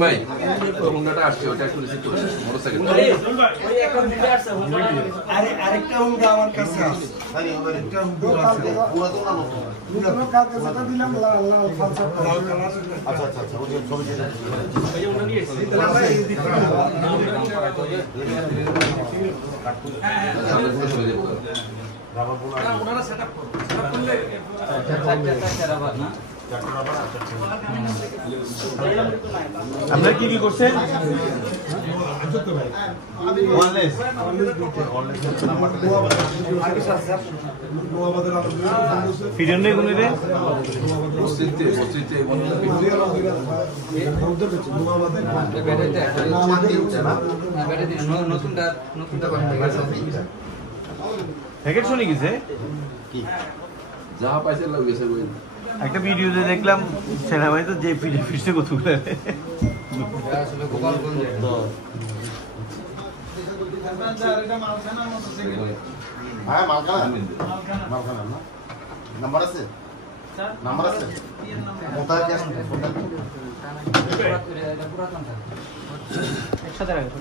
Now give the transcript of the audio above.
ভাই হুন্ডাটা আসছে ওটা একটু রিসিভ করুন মোটরসাইকেল আরেকটা হুন্ডা আমার কাছে আছে আরেকটা হুন্ডা আছে পুরো তো না পুরো কালকে যেটা দিলাম লাল ফালসা আচ্ছা আচ্ছা আচ্ছা ওই ছবি যেটা ওই হুন্ডা নিয়ে এসেছি তাহলে আমরা এই দিকে না ওনারা সেটআপ করলে রাবার না আপনারা কি করছেন? শুনে গেছে যাহা পাইছে লোক গেছে বই একটা ভিডিওতে দেখলাম সেনাবাহিনী তো যে ফিরে ফিরছে কত আসলে গোপালগঞ্জে হ্যাঁ মালখানা না নাম্বার আছে নাম্বার আছে কোথায় কি আছে একসাথে রাখো